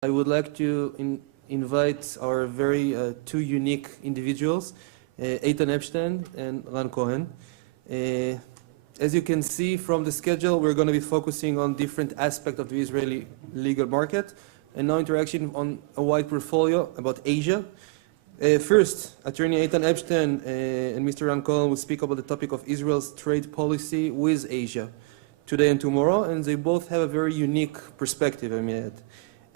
I would like to invite our very two unique individuals, Eytan Epstein and Cohen. As you can see from the schedule, we're going to be focusing on different aspects of the Israeli legal market, and now interaction on a wide portfolio about Asia. First, Attorney Eytan Epstein and Mr. Cohen will speak about the topic of Israel's trade policy with Asia today and tomorrow, and they both have a very unique perspective, I mean.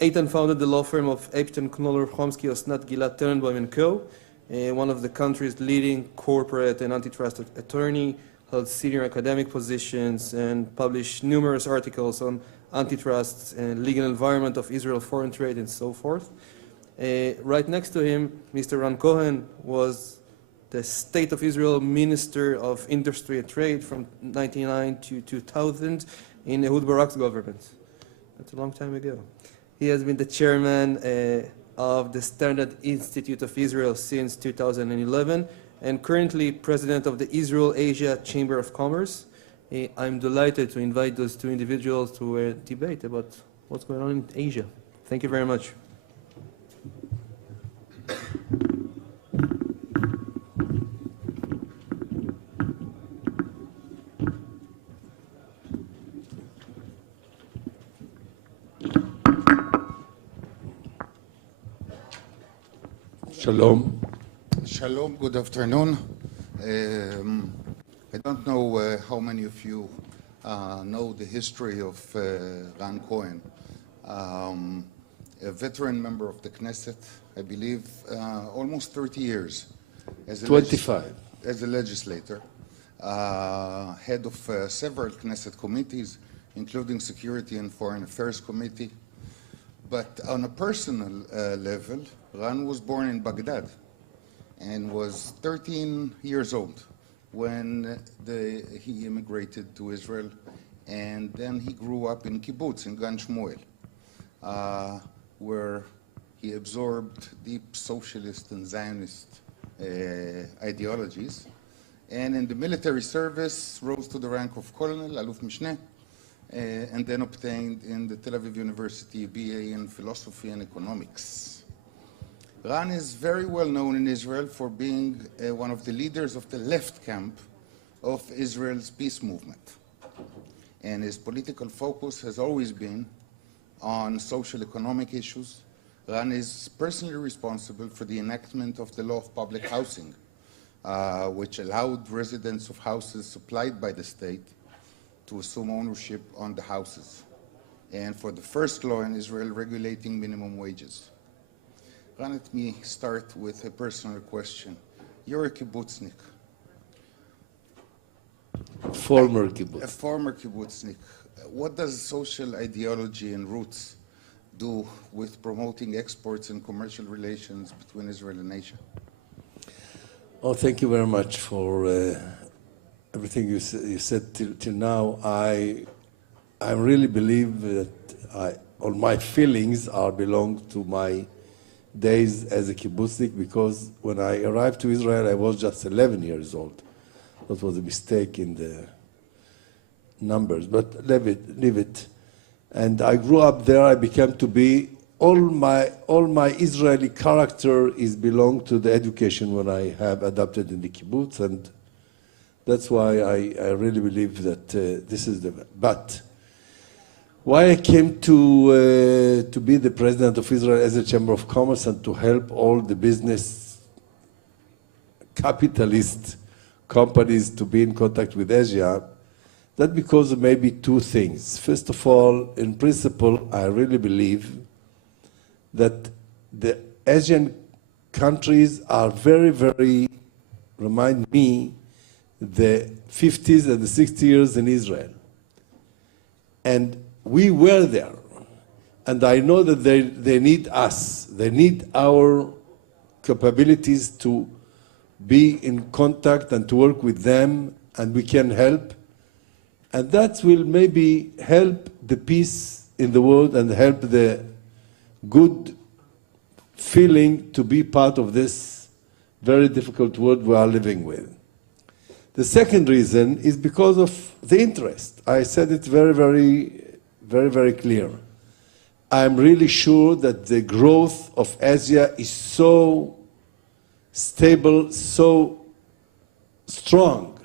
Eytan founded the law firm of Epstein, Knoller, Chomsky, Osnat, Gilat, Tenenboim, and Co., one of the country's leading corporate and antitrust attorney, held senior academic positions, and published numerous articles on antitrust and legal environment of Israel, foreign trade, and so forth. Right next to him, Mr. Cohen was the State of Israel Minister of Industry and Trade from 1999 to 2000 in Ehud Barak's government. That's a long time ago. He has been the chairman of the Standard Institute of Israel since 2011 and currently president of the Israel-Asia Chamber of Commerce. I'm delighted to invite those two individuals to a debate about what's going on in Asia. Thank you very much. Shalom. Shalom, good afternoon. I don't know how many of you know the history of Cohen. A veteran member of the Knesset, I believe, almost 30 years. As a 25. As a legislator, head of several Knesset committees, including Security and Foreign Affairs Committee. But on a personal level, Ran was born in Baghdad and was 13 years old when he immigrated to Israel, and then he grew up in kibbutz in Gan Shmuel, where he absorbed deep socialist and Zionist ideologies, and in the military service rose to the rank of colonel, aluf mishneh, and then obtained in the Tel-Aviv University a BA in philosophy and economics. Ran is very well known in Israel for being one of the leaders of the left camp of Israel's peace movement. And his political focus has always been on social economic issues. Ran is personally responsible for the enactment of the law of public housing, which allowed residents of houses supplied by the state to assume ownership on the houses, and for the first law in Israel regulating minimum wages. Let me start with a personal question. You're a kibbutznik. Former kibbutz. A former kibbutznik. What does social ideology and roots do with promoting exports and commercial relations between Israel and Asia? Oh, thank you very much for everything you said till now. I really believe that all my feelings belong to my days as a kibbutznik, because when I arrived to Israel, I was just 11 years old. That was a mistake in the numbers, but leave it. And I grew up there. I became to be all my Israeli character is belong to the education when I have adopted in the kibbutz, and that's why I really believe that this is the. But why I came to be the president of Israel as a Chamber of Commerce and to help all the business capitalist companies to be in contact with Asia, that because of maybe two things. First of all, in principle, I really believe that the Asian countries are very, very, remind me, the 50s and the 60s years in Israel. And we were there, and I know that they need us. They need our capabilities to be in contact and to work with them, and we can help. And that will maybe help the peace in the world and help the good feeling to be part of this very difficult world we are living with. The second reason is because of the interest. I said it very, very clear. I'm really sure that the growth of Asia is so stable, so strong,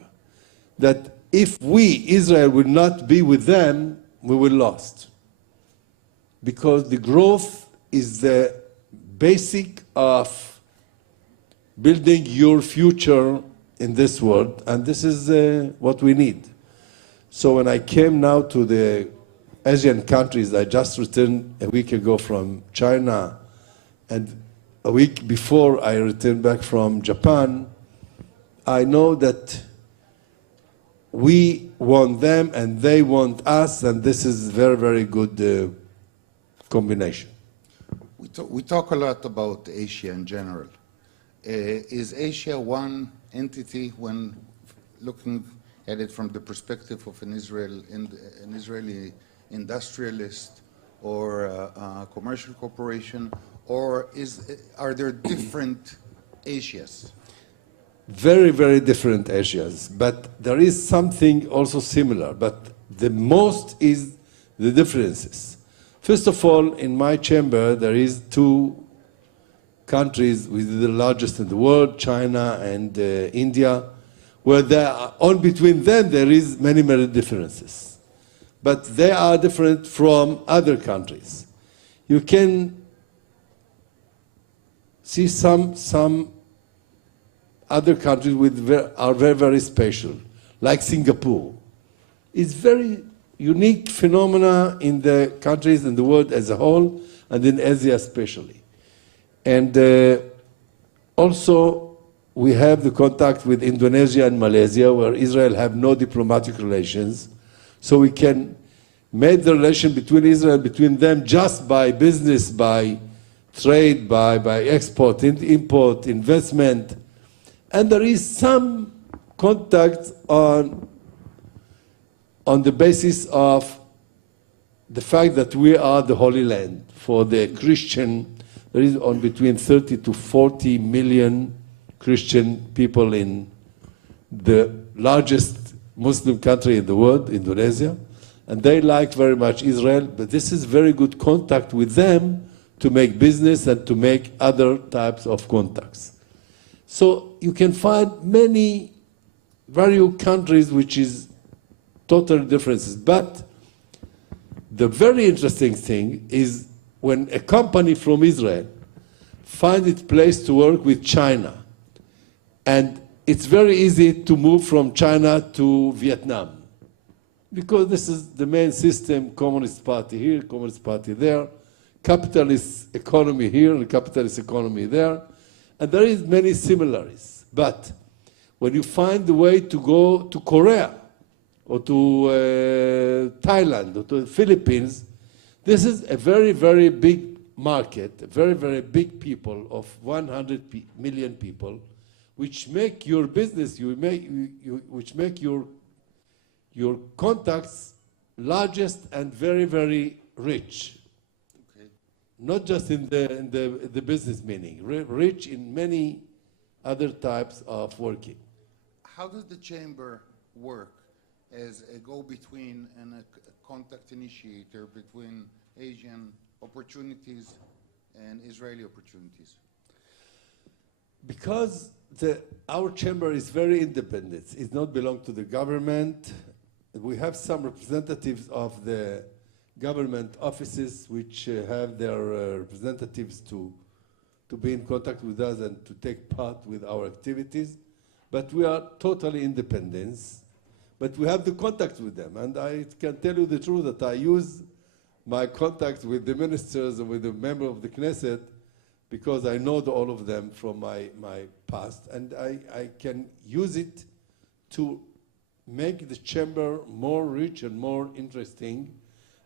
that if we, Israel, will not be with them, we will lost. Because the growth is the basic of building your future in this world, and this is what we need. So when I came now to the Asian countries, I just returned a week ago from China, and a week before I returned back from Japan, I know that we want them and they want us, and this is very, very good combination. We talk a lot about Asia in general. Is Asia one entity when looking at it from the perspective of an Israeli industrialist or a commercial corporation, or are there different Asias? Very, very different Asias, but there is something also similar, but the most is the differences. First of all, in my chamber, there is two countries which are the largest in the world, China and India, where between them there is many, many differences. But they are different from other countries. You can see some other countries are very, very special, like Singapore. It's very unique phenomena in the countries in the world as a whole, and in Asia especially. And also, we have the contact with Indonesia and Malaysia, where Israel have no diplomatic relations. So we can make the relation between Israel and between them just by business, by trade, by export, import, investment. And there is some contact on the basis of the fact that we are the Holy Land. For the Christian, there is on between 30 to 40 million Christian people in the largest Muslim country in the world, Indonesia. And they like very much Israel, but this is very good contact with them to make business and to make other types of contacts. So you can find many various countries which is total differences. But the very interesting thing is when a company from Israel finds its place to work with China, and it's very easy to move from China to Vietnam, because this is the main system, Communist Party here, Communist Party there, capitalist economy here and capitalist economy there, and there is many similarities. But when you find the way to go to Korea, or to Thailand, or to the Philippines, this is a very, very big market, a very, very big people of 100 million people, which make your business, which make your contacts largest and very, very rich. Okay. Not just in the business meaning, rich in many other types of working. How does the chamber work as a go-between and a contact initiator between Asian opportunities and Israeli opportunities? Because our chamber is very independent. It does not belong to the government. We have some representatives of the government offices which have their representatives to be in contact with us and to take part with our activities. But we are totally independent. But we have the contact with them. And I can tell you the truth that I use my contact with the ministers and with the member of the Knesset because I know all of them from my past. And I can use it to make the chamber more rich and more interesting,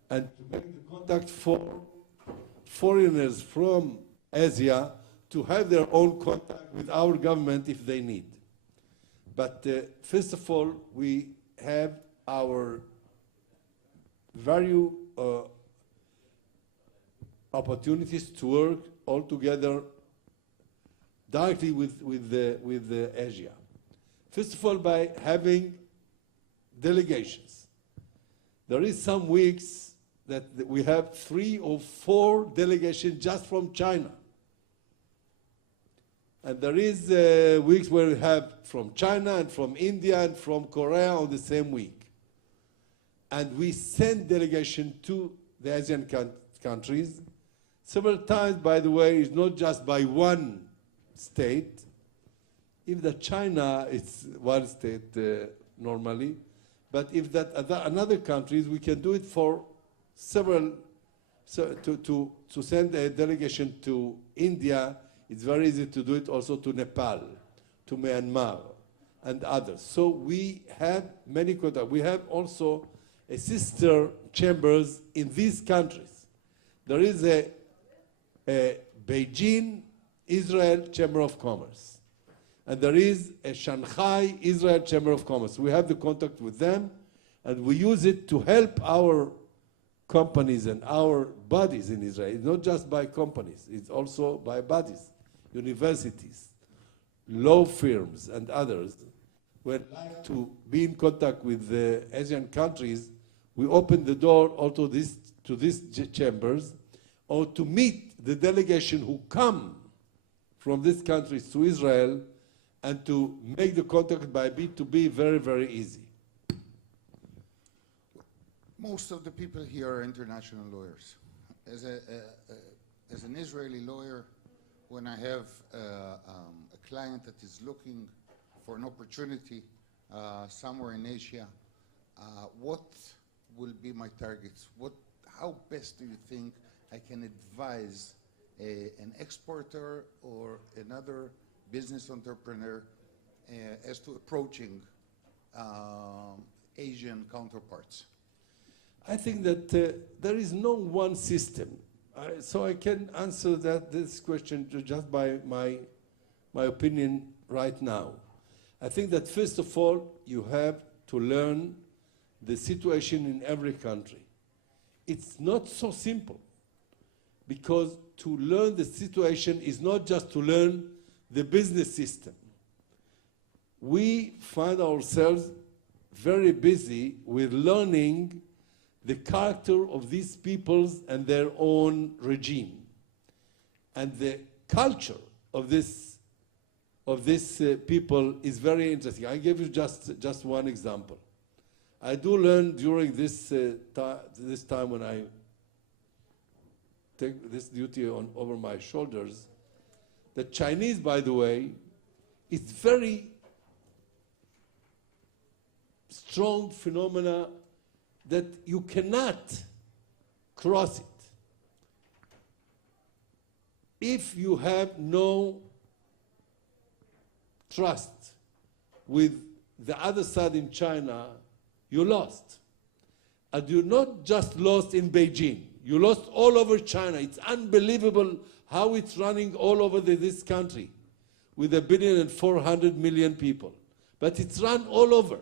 and to make the contact for foreigners from Asia to have their own contact with our government if they need. But first of all, we have our various opportunities to work all together directly with Asia. First of all, by having delegations. There is some weeks that we have 3 or 4 delegations just from China. And there is weeks where we have from China and from India and from Korea on the same week. And we send delegation to the Asian countries. Several times, by the way, it's not just by one state. If that China, it's one state normally. But if that another countries, we can do it for several. So to send a delegation to India, it's very easy to do it also to Nepal, to Myanmar, and others. So we have many contacts. We have also a sister chambers in these countries. There is a Beijing, Israel Chamber of Commerce. And there is a Shanghai, Israel Chamber of Commerce. We have the contact with them, and we use it to help our companies and our bodies in Israel. It's not just by companies, it's also by bodies, universities, law firms, and others. We'd like to be in contact with the Asian countries. We open the door also to these chambers, or to meet the delegation who come from these countries to Israel, and to make the contact by B2B very, very easy. Most of the people here are international lawyers. As an Israeli lawyer, when I have a client that is looking for an opportunity somewhere in Asia, what will be my targets? How best do you think I can advise an exporter or another business entrepreneur as to approaching Asian counterparts? I think that there is no one system. So I can answer this question just by my opinion right now. I think that first of all, you have to learn the situation in every country. It's not so simple, because to learn the situation is not just to learn the business system. We find ourselves very busy with learning the character of these peoples and their own regime. And the culture of this people is very interesting. I give you just one example. I do learn during this time when I take this duty over my shoulders, the Chinese, by the way, is very strong phenomena that you cannot cross it. If you have no trust with the other side in China, you lost. And you're not just lost in Beijing. You lost all over China. It's unbelievable how it's running all over this country with 1.4 billion people. But it's run all over.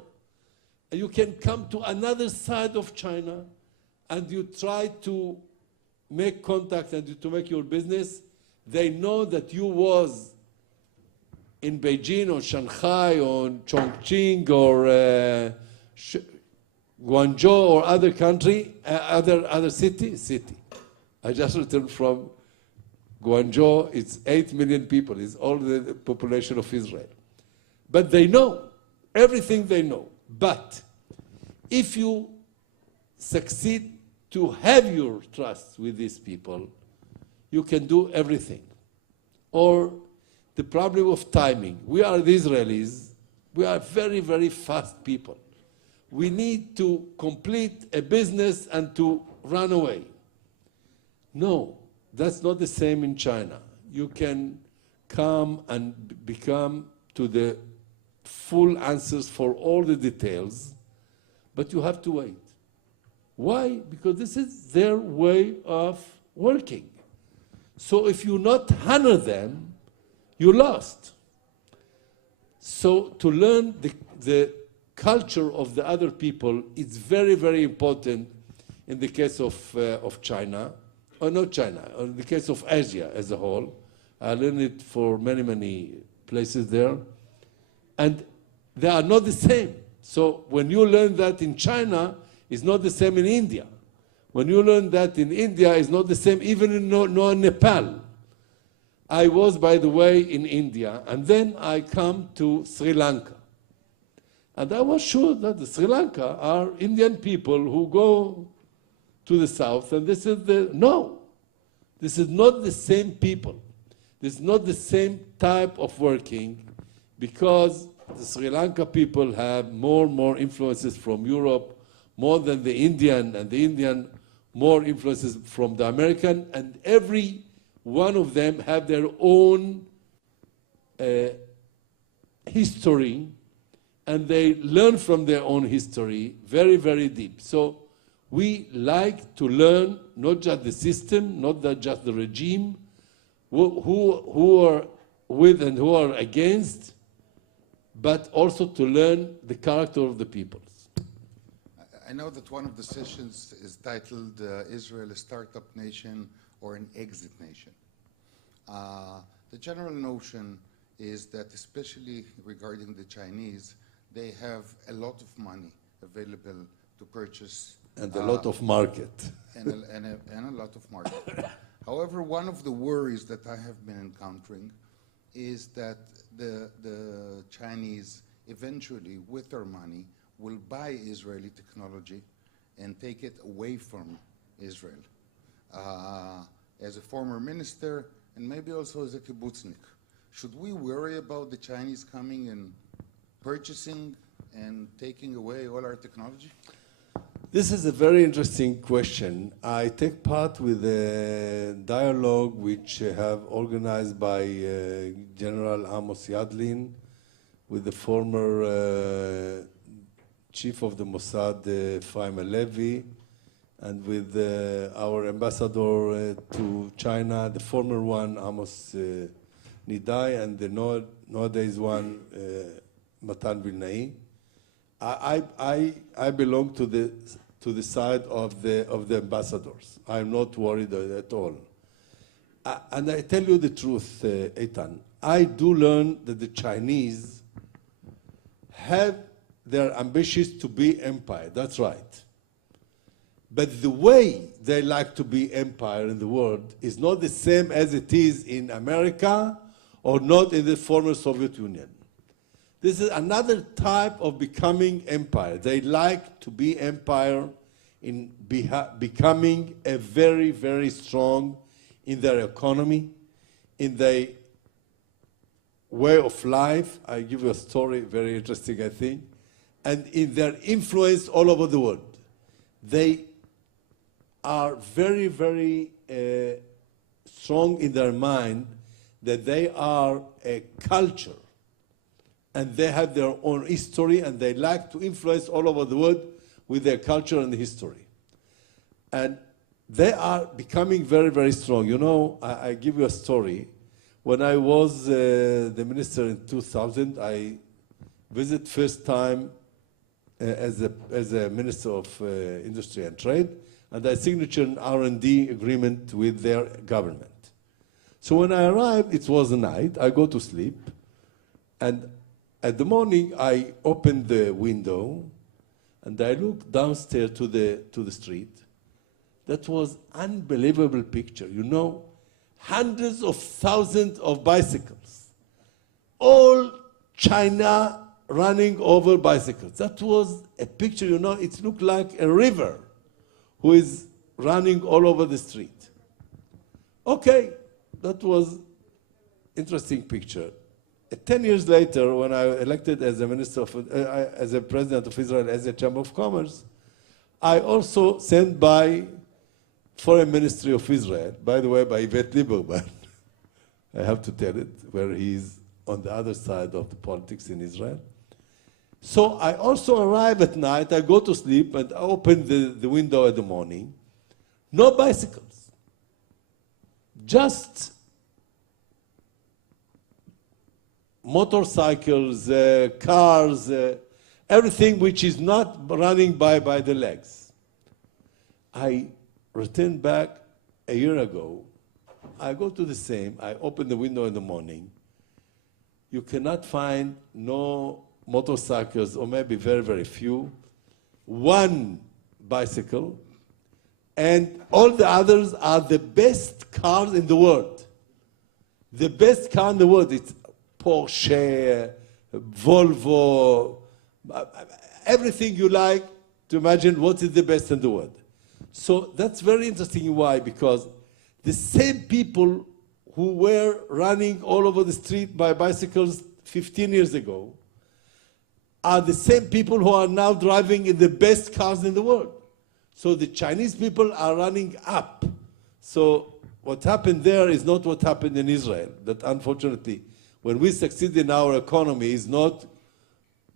You can come to another side of China and you try to make contact and to make your business. They know that you was in Beijing or Shanghai or Chongqing or Guangzhou or other country, other city. I just returned from Guangzhou. It's 8 million people. It's all the population of Israel. But they know everything they know. But if you succeed to have your trust with these people, you can do everything. Or the problem of timing. We are the Israelis. We are very, very fast people. We need to complete a business and to run away. No, that's not the same in China. You can come and become to the full answers for all the details, but you have to wait. Why? Because this is their way of working. So if you not honor them, you lost. So to learn the culture of the other people is very, very important in the case of China, or not China, or in the case of Asia as a whole. I learned it for many, many places there. And they are not the same. So when you learn that in China, it's not the same in India. When you learn that in India, it's not the same, even in Nepal. I was, by the way, in India, and then I come to Sri Lanka. And I was sure that the Sri Lanka are Indian people who go to the south, and this is no. This is not the same people. This is not the same type of working, because the Sri Lanka people have more influences from Europe, more than the Indian, and the Indian more influences from the American, and every one of them have their own history, and they learn from their own history very, very deep. So we like to learn not just the system, not just the regime, who are with and who are against, but also to learn the character of the peoples. I know that one of the sessions is titled Israel, a Startup Nation or an Exit Nation. The general notion is that, especially regarding the Chinese, they have a lot of money available to purchase. And a lot of market. And a lot of market. However, one of the worries that I have been encountering is that the Chinese eventually, with their money, will buy Israeli technology and take it away from Israel. As a former minister, and maybe also as a kibbutznik, should we worry about the Chinese coming and purchasing and taking away all our technology? This is a very interesting question. I take part with a dialogue which have organized by General Amos Yadlin with the former chief of the Mossad, Ephraim Halevi, and with our ambassador to China, the former one, Amos Nidai, and the nowadays one, Matan Vilnai. I belong to the side of the ambassadors. I'm not worried at all. And I tell you the truth, Eytan. I do learn that the Chinese have their ambitions to be empire. That's right. But the way they like to be empire in the world is not the same as it is in America or not in the former Soviet Union. This is another type of becoming empire. They like to be empire in becoming a very, very strong in their economy, in their way of life. I give you a story, very interesting, I think, and in their influence all over the world. They are very, very strong in their mind that they are a culture, and they have their own history, and they like to influence all over the world with their culture and history. And they are becoming very, very strong. You know, I give you a story. When I was the minister in 2000, I visited first time as a minister of industry and trade, and I signed an R&D agreement with their government. So when I arrived, it was a night. I go to sleep, and at the morning, I opened the window, and I looked downstairs to the street. That was unbelievable picture. You know, hundreds of thousands of bicycles, all China running over bicycles. That was a picture. You know, it looked like a river who is running all over the street. Okay, that was interesting picture. 10 years later, when I elected as a minister of, as a president of Israel, as a Chamber of Commerce, I also sent by Foreign Ministry of Israel, by the way, by Yvette Lieberman. I have to tell it, where he's on the other side of the politics in Israel. So I also arrive at night, I go to sleep, and I open the window in the morning. No bicycles. Just motorcycles, cars, everything which is not running by the legs. I returned back a year ago. I go to the same. I open the window in the morning. You cannot find no motorcycles, or maybe very, very few. One bicycle, and all the others are the best cars in the world. The best car in the world. It's Porsche, Volvo, everything you like to imagine what is the best in the world. So that's very interesting. Why? Because the same people who were running all over the street by bicycles 15 years ago are the same people who are now driving in the best cars in the world. So the Chinese people are running up. So what happened there is not what happened in Israel. That unfortunately, when we succeed in our economy, is not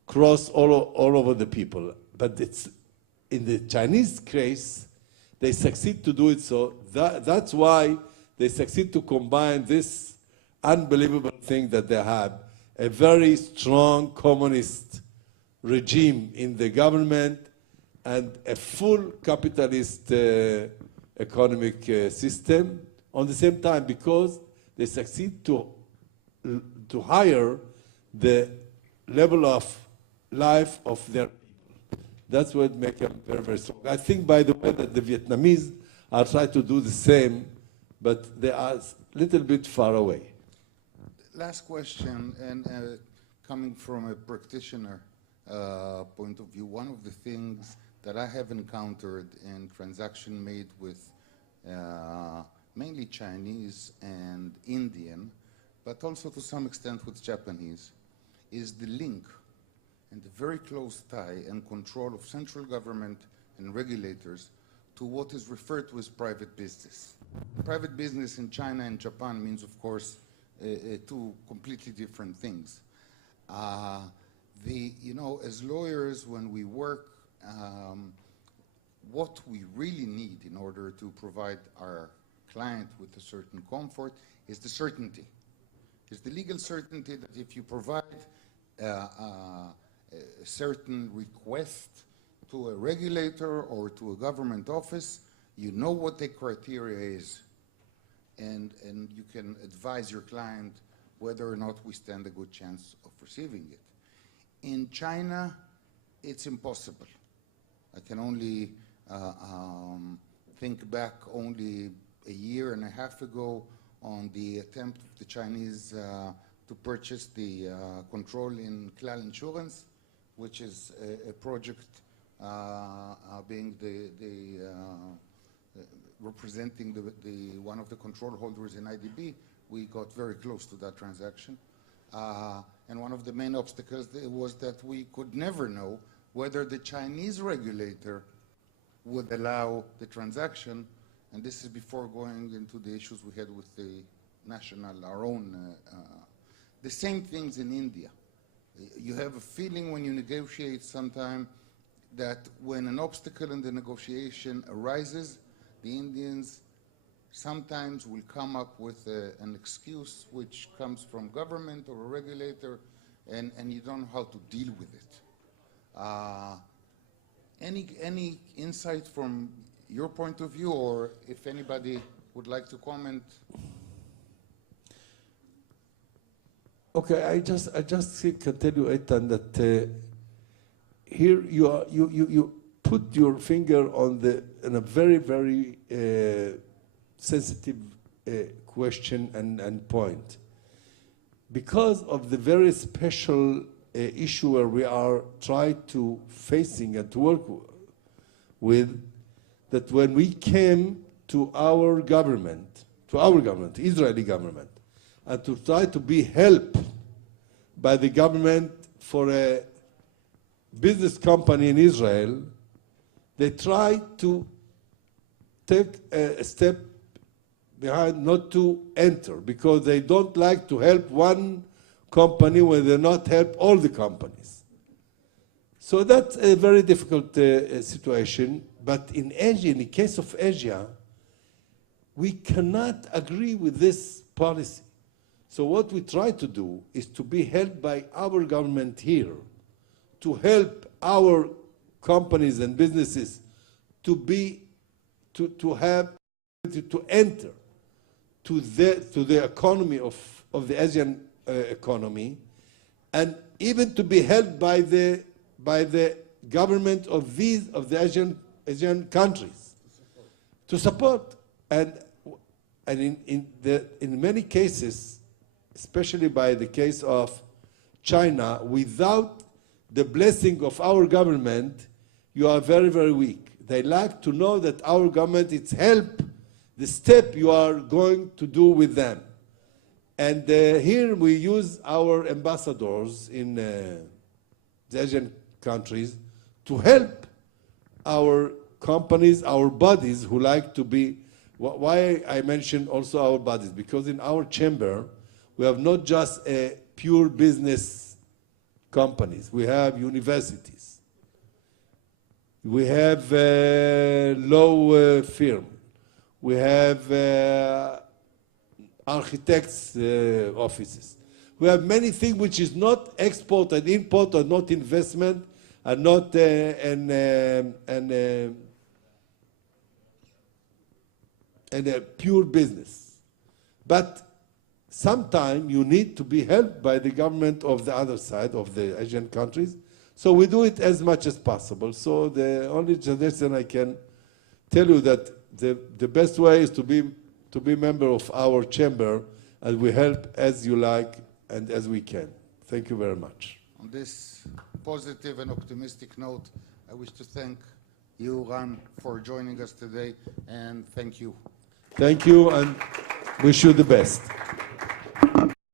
cross all over the people. But it's in the Chinese case, they succeed to do it. So that's why they succeed to combine this unbelievable thing that they have, a very strong communist regime in the government and a full capitalist economic system on the same time, because they succeed to higher the level of life of their people. That's what makes them very, very strong. I think, by the way, that the Vietnamese are trying to do the same, but they are a little bit far away. Last question, and coming from a practitioner point of view, one of the things that I have encountered in transaction made with mainly Chinese and Indian, but also to some extent with Japanese, is the link and the very close tie and control of central government and regulators to what is referred to as private business. Private business in China and Japan means, of course, two completely different things. You know, as lawyers, when we work, what we really need in order to provide our client with a certain comfort is the certainty. It's the legal certainty that if you provide a certain request to a regulator or to a government office, you know what the criteria is, and you can advise your client whether or not we stand a good chance of receiving it. In China, it's impossible. I can only think back only a year and a half ago on the attempt of the Chinese to purchase the control in Klal Insurance, which is a project being representing one of the control holders in IDB. We got very close to that transaction. And one of the main obstacles was that we could never know whether the Chinese regulator would allow the transaction, and this is before going into the issues we had with the national, our own. The same things in India. You have a feeling when you negotiate sometime that when an obstacle in the negotiation arises, the Indians sometimes will come up with an excuse which comes from government or a regulator, and you don't know how to deal with it. Any insight from your point of view, or if anybody would like to comment? Okay, I just can tell you, Eytan, that here you put your finger on a very, very sensitive question and point. Because of the very special issue where we are trying to facing and to work with, that when we came to our government, Israeli government, and to try to be helped by the government for a business company in Israel, they try to take a step behind, not to enter, because they don't like to help one company when they not help all the companies. So that's a very difficult situation. But in Asia, in the case of Asia, we cannot agree with this policy. So what we try to do is to be helped by our government here, to help our companies and businesses to enter to the economy of the Asian economy, and even to be helped by the government of the Asian countries. to support. And in many cases, especially by the case of China, without the blessing of our government, you are very, very weak. They like to know that our government is help the step you are going to do with them. And here we use our ambassadors in the Asian countries to help our companies, our bodies who like to be. Why I mention also our bodies? Because in our chamber, we have not just a pure business companies. We have universities. We have law firm. We have architects' offices. We have many things which is not export and import, or not investment, and not a pure business. But sometimes you need to be helped by the government of the other side of the Asian countries. So we do it as much as possible. So the only suggestion I can tell you that the best way is to be member of our chamber, and we help as you like and as we can. Thank you very much. On this positive and optimistic note, I wish to thank you, Ran, for joining us today, and thank you. Thank you, and wish you the best.